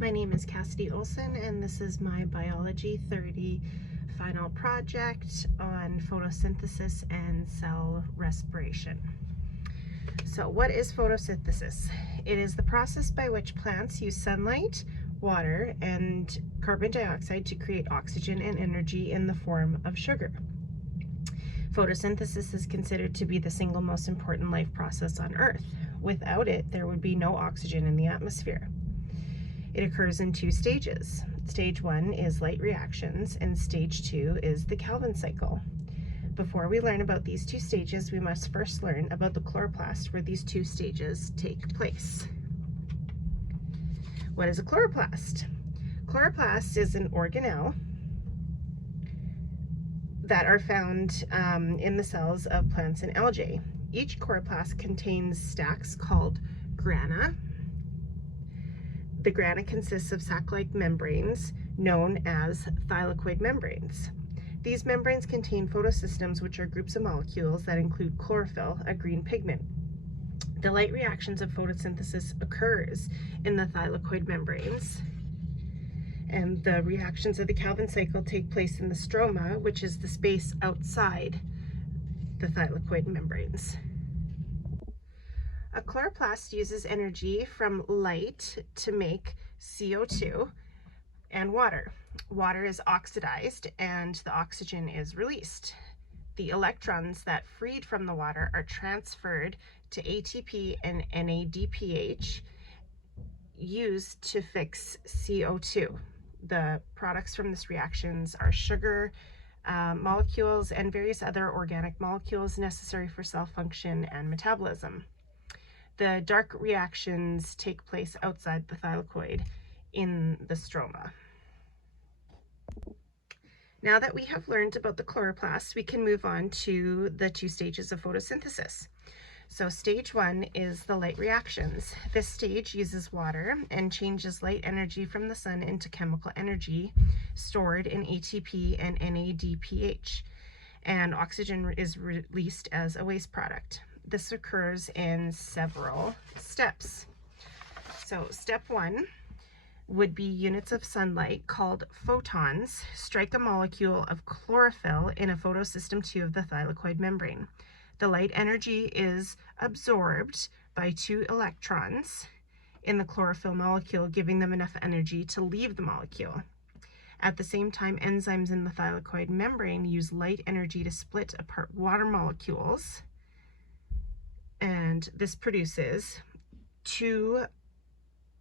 My name is Cassidy Olson, and this is my Biology 30 final project on photosynthesis and cell respiration. So what is photosynthesis? It is the process by which plants use sunlight, water, and carbon dioxide to create oxygen and energy in the form of sugar. Photosynthesis is considered to be the single most important life process on Earth. Without it, there would be no oxygen in the atmosphere. It occurs in two stages. Stage 1 is light reactions, and stage 2 is the Calvin cycle. Before we learn about these two stages, we must first learn about the chloroplast where these two stages take place. What is a chloroplast? Chloroplast is an organelle that are found in the cells of plants and algae. Each chloroplast contains stacks called grana. The grana consists of sac-like membranes known as thylakoid membranes. These membranes contain photosystems, which are groups of molecules that include chlorophyll, a green pigment. The light reactions of photosynthesis occurs in the thylakoid membranes, and the reactions of the Calvin cycle take place in the stroma, which is the space outside the thylakoid membranes. A chloroplast uses energy from light to make CO2 and water. Water is oxidized and the oxygen is released. The electrons that freed from the water are transferred to ATP and NADPH, used to fix CO2. The products from this reactions are sugar molecules and various other organic molecules necessary for cell function and metabolism. The dark reactions take place outside the thylakoid in the stroma. Now that we have learned about the chloroplasts, we can move on to the two stages of photosynthesis. So stage 1 is the light reactions. This stage uses water and changes light energy from the sun into chemical energy stored in ATP and NADPH, and oxygen is released as a waste product. This occurs in several steps. So step 1 would be units of sunlight called photons strike a molecule of chlorophyll in a photosystem 2 of the thylakoid membrane. The light energy is absorbed by 2 electrons in the chlorophyll molecule, giving them enough energy to leave the molecule. At the same time, enzymes in the thylakoid membrane use light energy to split apart water molecules, and this produces 2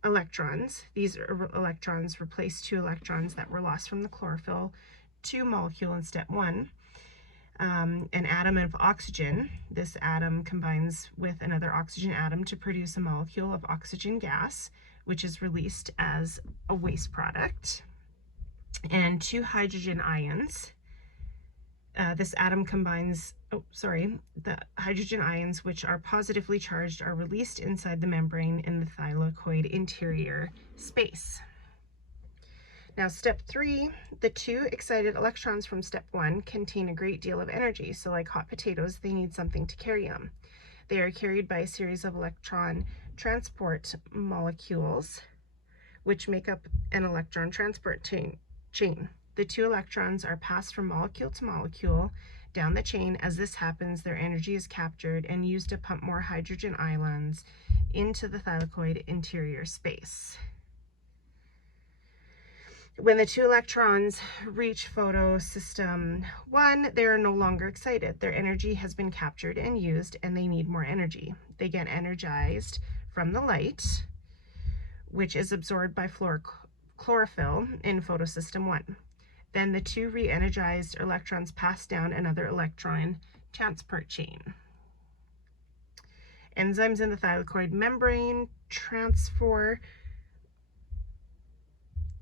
electrons. These electrons replace 2 electrons that were lost from the chlorophyll 2 molecule in step 1. An atom of oxygen. This atom combines with another oxygen atom to produce a molecule of oxygen gas, which is released as a waste product, and 2 hydrogen ions. This atom combines, the hydrogen ions, which are positively charged, are released inside the membrane in the thylakoid interior space. Now step 3, the 2 excited electrons from step 1 contain a great deal of energy. So like hot potatoes, they need something to carry them. They are carried by a series of electron transport molecules, which make up an electron transport chain. The 2 electrons are passed from molecule to molecule down the chain. As this happens, their energy is captured and used to pump more hydrogen ions into the thylakoid interior space. When the 2 electrons reach photosystem 1, they are no longer excited. Their energy has been captured and used, and they need more energy. They get energized from the light, which is absorbed by chlorophyll in photosystem 1. Then the 2 re-energized electrons pass down another electron transport chain. Enzymes in the thylakoid membrane transfer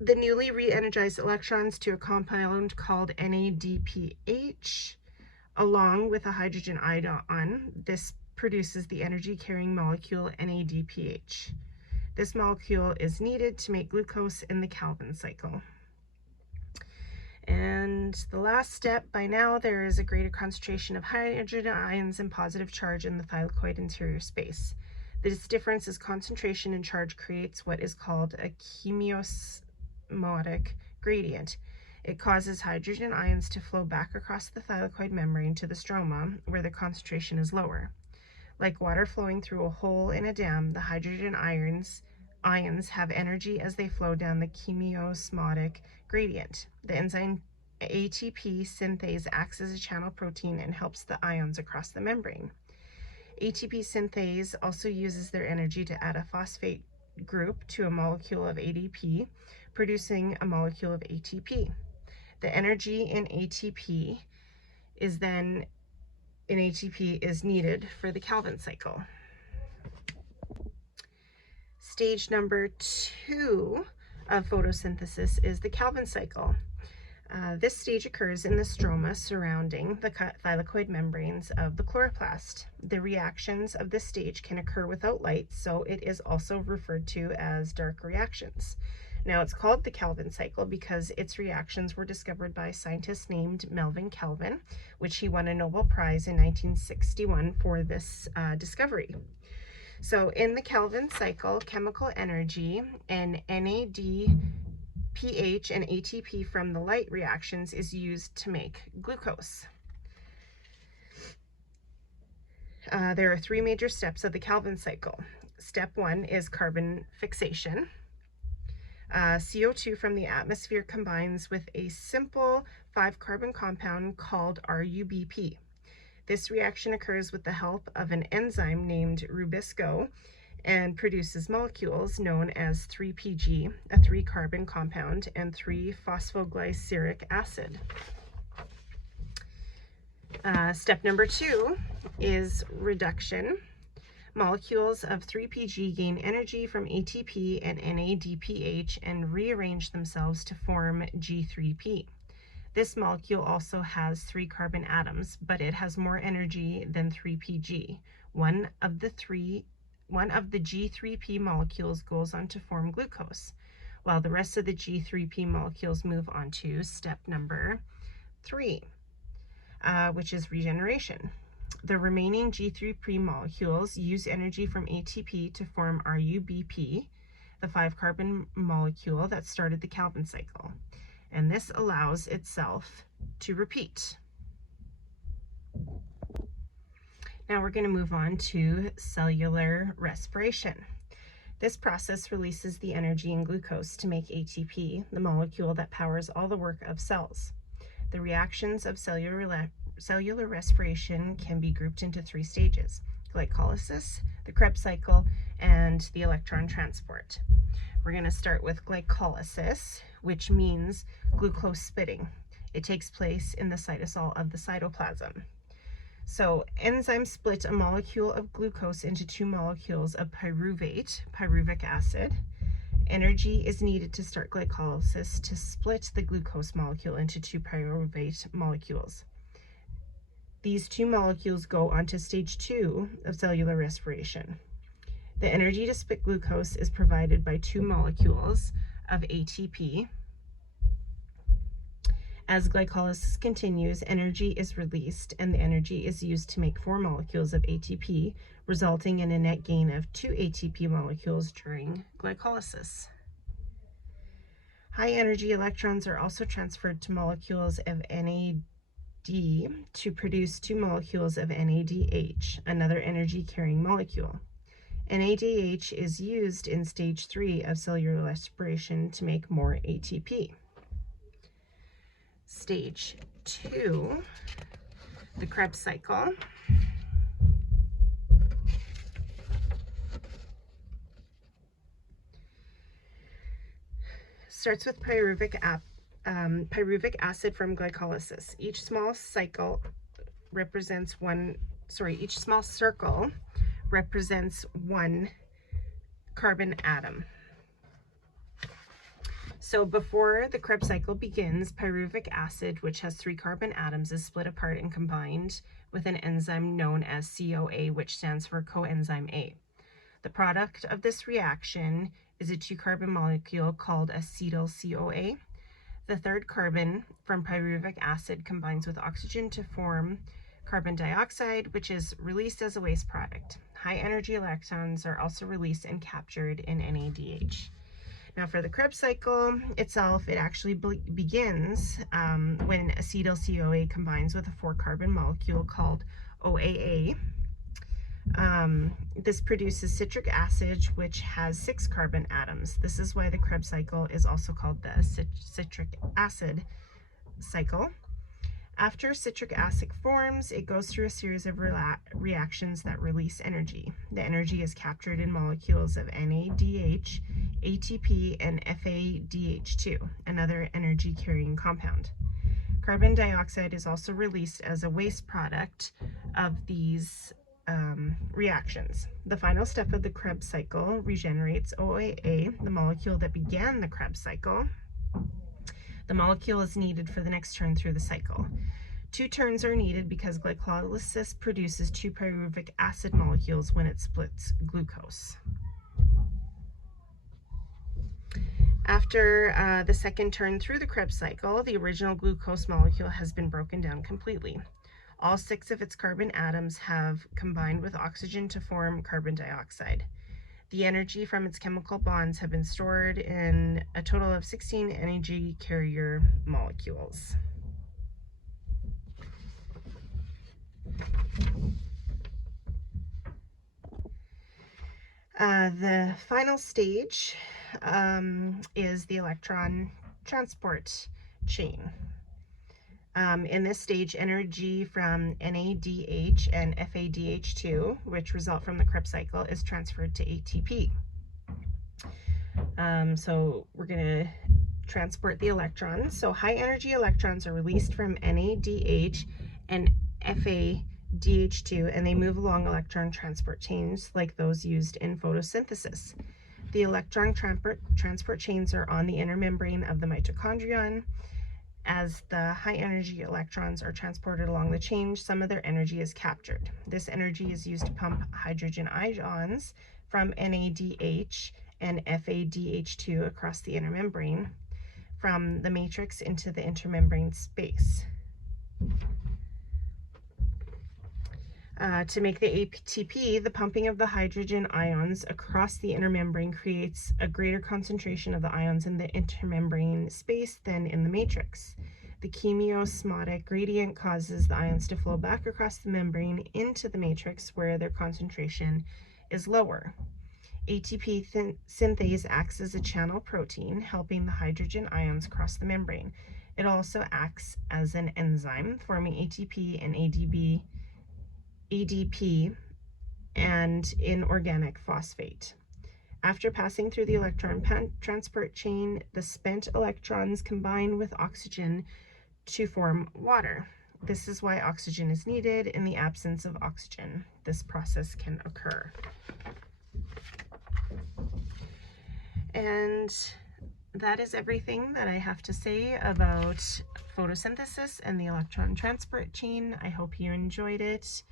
the newly re-energized electrons to a compound called NADPH along with a hydrogen ion. This produces the energy-carrying molecule NADPH. This molecule is needed to make glucose in the Calvin cycle. And the last step, by now there is a greater concentration of hydrogen ions and positive charge in the thylakoid interior space. This difference in concentration and charge creates what is called a chemiosmotic gradient. It causes hydrogen ions to flow back across the thylakoid membrane to the stroma, where the concentration is lower. Like water flowing through a hole in a dam, the hydrogen ions have energy as they flow down the chemiosmotic gradient. The enzyme ATP synthase acts as a channel protein and helps the ions across the membrane. ATP synthase also uses their energy to add a phosphate group to a molecule of ADP, producing a molecule of ATP. The energy in ATP is needed for the Calvin cycle. Stage number 2 of photosynthesis is the Calvin cycle. This stage occurs in the stroma surrounding the thylakoid membranes of the chloroplast. The reactions of this stage can occur without light, so it is also referred to as dark reactions. Now, it's called the Calvin cycle because its reactions were discovered by a scientist named Melvin Calvin, which he won a Nobel Prize in 1961 for this discovery. So in the Calvin cycle, chemical energy and NADPH and ATP from the light reactions is used to make glucose. There are 3 major steps of the Calvin cycle. Step 1 is carbon fixation. CO2 from the atmosphere combines with a simple 5-carbon compound called RUBP. This reaction occurs with the help of an enzyme named rubisco and produces molecules known as 3PG, a 3-carbon compound, and 3-phosphoglyceric acid. Step number 2 is reduction. Molecules of 3PG gain energy from ATP and NADPH and rearrange themselves to form G3P. This molecule also has 3 carbon atoms, but it has more energy than 3PG. One of the G3P molecules goes on to form glucose, while the rest of the G3P molecules move on to step number 3, which is regeneration. The remaining G3P molecules use energy from ATP to form RUBP, the 5-carbon molecule that started the Calvin cycle, and this allows itself to repeat. Now we're going to move on to cellular respiration. This process releases the energy in glucose to make ATP, the molecule that powers all the work of cells. The reactions of cellular respiration can be grouped into 3 stages: glycolysis, the Krebs cycle, and the electron transport. We're going to start with glycolysis, which means glucose splitting. It takes place in the cytosol of the cytoplasm. So enzymes split a molecule of glucose into 2 molecules of pyruvic acid. Energy is needed to start glycolysis to split the glucose molecule into 2 pyruvate molecules. These 2 molecules go on to stage 2 of cellular respiration. The energy to split glucose is provided by 2 molecules of ATP. As glycolysis continues, energy is released, and the energy is used to make 4 molecules of ATP, resulting in a net gain of 2 ATP molecules during glycolysis. High energy electrons are also transferred to molecules of NAD to produce 2 molecules of NADH, another energy-carrying molecule. NADH is used in stage 3 of cellular respiration to make more ATP. Stage 2, the Krebs cycle. Starts with pyruvic acid from glycolysis. Each small circle represents one carbon atom. So before the Krebs cycle begins, pyruvic acid, which has 3 carbon atoms, is split apart and combined with an enzyme known as CoA, which stands for coenzyme A. The product of this reaction is a 2-carbon molecule called acetyl-CoA. The 3rd carbon from pyruvic acid combines with oxygen to form carbon dioxide, which is released as a waste product. High energy electrons are also released and captured in NADH. Now for the Krebs cycle itself, it actually begins when acetyl-CoA combines with a 4-carbon molecule called OAA. This produces citric acid, which has 6 carbon atoms. This is why the Krebs cycle is also called the citric acid cycle. After citric acid forms, it goes through a series of reactions that release energy. The energy is captured in molecules of NADH, ATP, and FADH2, another energy-carrying compound. Carbon dioxide is also released as a waste product of these reactions. The final step of the Krebs cycle regenerates OAA, the molecule that began the Krebs cycle. The molecule is needed for the next turn through the cycle. 2 turns are needed because glycolysis produces 2 pyruvic acid molecules when it splits glucose. After the second turn through the Krebs cycle, the original glucose molecule has been broken down completely. All 6 of its carbon atoms have combined with oxygen to form carbon dioxide. The energy from its chemical bonds have been stored in a total of 16 energy carrier molecules. The final stage is the electron transport chain. In this stage, energy from NADH and FADH2, which result from the Krebs cycle, is transferred to ATP. So we're going to transport the electrons. So high energy electrons are released from NADH and FADH2, and they move along electron transport chains like those used in photosynthesis. The electron transport chains are on the inner membrane of the mitochondrion. As the high energy electrons are transported along the chain, some of their energy is captured. This energy is used to pump hydrogen ions from NADH and FADH2 across the inner membrane from the matrix into the intermembrane space. To make the ATP, the pumping of the hydrogen ions across the inner membrane creates a greater concentration of the ions in the intermembrane space than in the matrix. The chemiosmotic gradient causes the ions to flow back across the membrane into the matrix where their concentration is lower. ATP synthase acts as a channel protein, helping the hydrogen ions cross the membrane. It also acts as an enzyme, forming ATP and ADP and inorganic phosphate. After passing through the electron transport chain, the spent electrons combine with oxygen to form water. This is why oxygen is needed. In the absence of oxygen, this process can occur. And that is everything that I have to say about photosynthesis and the electron transport chain. I hope you enjoyed it.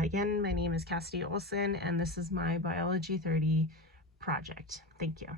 Again, my name is Cassidy Olson, and this is my Biology 30 project. Thank you.